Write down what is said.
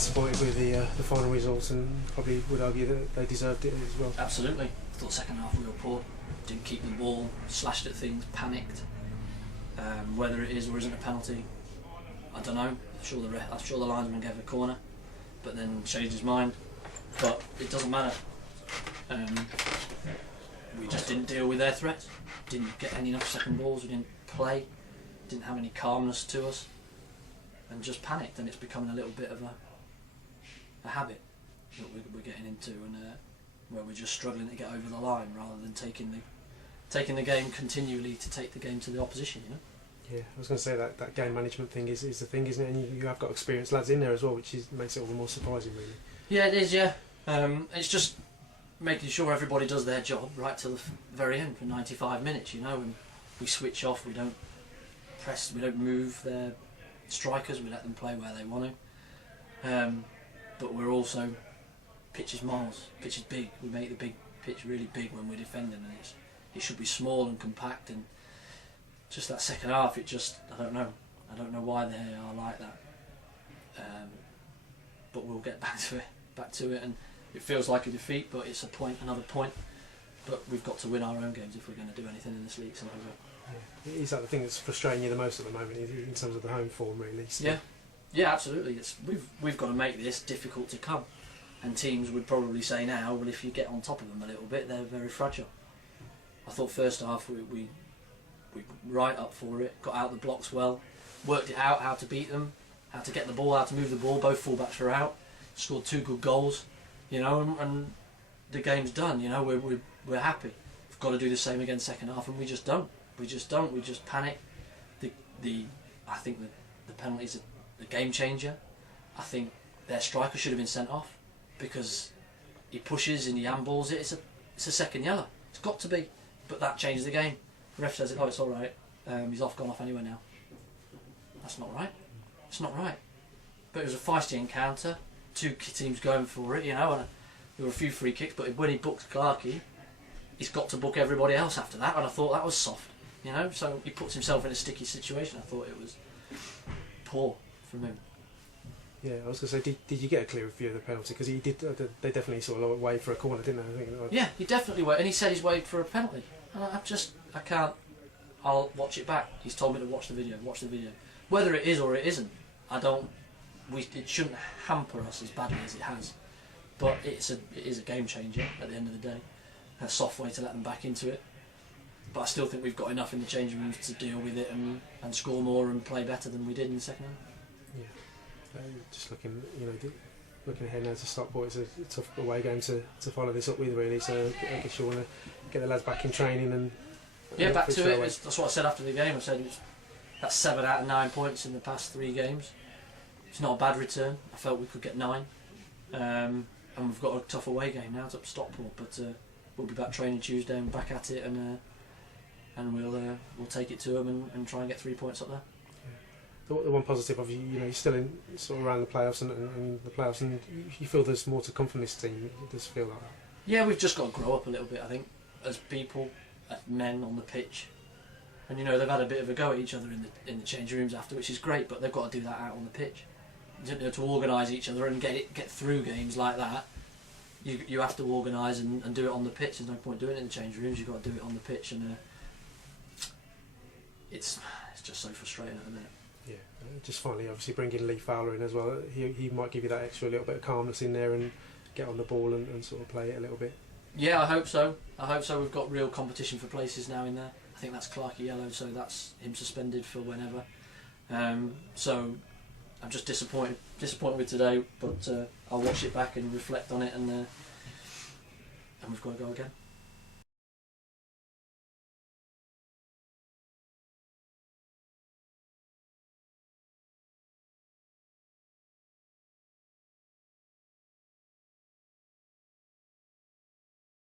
disappointed with the final results, and probably would argue that they deserved it as well. Absolutely. I thought second half we were poor. Didn't keep the ball, slashed at things, panicked. Whether it is or isn't a penalty, I don't know. I'm sure the linesman gave a corner, but then changed his mind. But it doesn't matter. We just didn't deal with their threats. Didn't get enough second balls. We didn't play. Didn't have any calmness to us, and just panicked. And it's becoming a little bit of a habit that we're getting into, and where we're just struggling to get over the line rather than taking the game continually to take the game to the opposition. You know. Yeah, I was going to say that game management thing is the thing, isn't it? And you have got experienced lads in there as well, which makes it all the more surprising, really. Yeah, it is. Yeah, it's just making sure everybody does their job right till the very end for 95 minutes. You know, and we switch off. We don't press. We don't move their strikers. We let them play where they want to. But we're also pitch is miles. Pitch is big. We make the big pitch really big when we're defending, and it should be small and compact. And just that second half, I don't know why they are like that. But we'll get back to it, and it feels like a defeat, but it's another point. But we've got to win our own games if we're going to do anything in this league. So yeah. Is that the thing that's frustrating you the most at the moment in terms of the home form, really? So yeah, absolutely. We've got to make this difficult to come, and teams would probably say now, well, if you get on top of them a little bit, they're very fragile. I thought first half we right up for it, got out the blocks well, worked it out how to beat them, how to get the ball, how to move the ball. Both fullbacks were out, scored 2 good goals, you know, and the game's done. You know, we're happy. We've got to do the same again second half, and we just don't. We just panic. I think the penalty's a game changer. I think their striker should have been sent off because he pushes and he handballs it. It's a second yellow. It's got to be. But that changed the game. The ref says, it's all right. He's gone off anyway now. That's not right. It's not right. But it was a feisty encounter. 2 teams going for it, you know. And there were a few free kicks, but when he books Clarkey, he's got to book everybody else after that. And I thought that was soft, you know. So he puts himself in a sticky situation. I thought it was poor from him. Yeah, I was going to say, did you get a clear view of the penalty? Because he did. They definitely sort of waited for a corner, didn't they? I think. Yeah, he definitely waited, and he said he's waited for a penalty. And I can't. I'll watch it back. He's told me to watch the video. Whether it is or it isn't, it shouldn't hamper us as badly as it has. But it is a game changer at the end of the day. A soft way to let them back into it. But I still think we've got enough in the changing rooms to deal with it and score more and play better than we did in the second half. Yeah. Just looking ahead now to Stockport, it's a tough away game to follow this up with, really. So I guess you want to get the lads back in training and back to it. That's what I said after the game. I said that's 7 out of 9 points in the past 3 games. It's not a bad return. I felt we could get 9, and we've got a tough away game now. It's up Stockport, but we'll be back training Tuesday and back at it, and we'll take it to them and try and get 3 points up there. The one positive of you're still in sort of around the playoffs and the playoffs, and you feel there's more to come from this team. It does feel like that. Yeah, we've just got to grow up a little bit, I think, as people, as men on the pitch. And they've had a bit of a go at each other in the change rooms after, which is great, but they've got to do that out on the pitch. To organise each other and get through games like that, you have to organise and do it on the pitch. There's no point doing it in the change rooms. You've got to do it on the pitch, and it's just so frustrating at the minute. Yeah, just finally, obviously bringing Lee Fowler in as well. He might give you that extra little bit of calmness in there and get on the ball and sort of play it a little bit. Yeah, I hope so. We've got real competition for places now in there. I think that's Clarkey yellow, so that's him suspended for whenever. So I'm just disappointed with today, but I'll watch it back and reflect on it, and we've got to go again.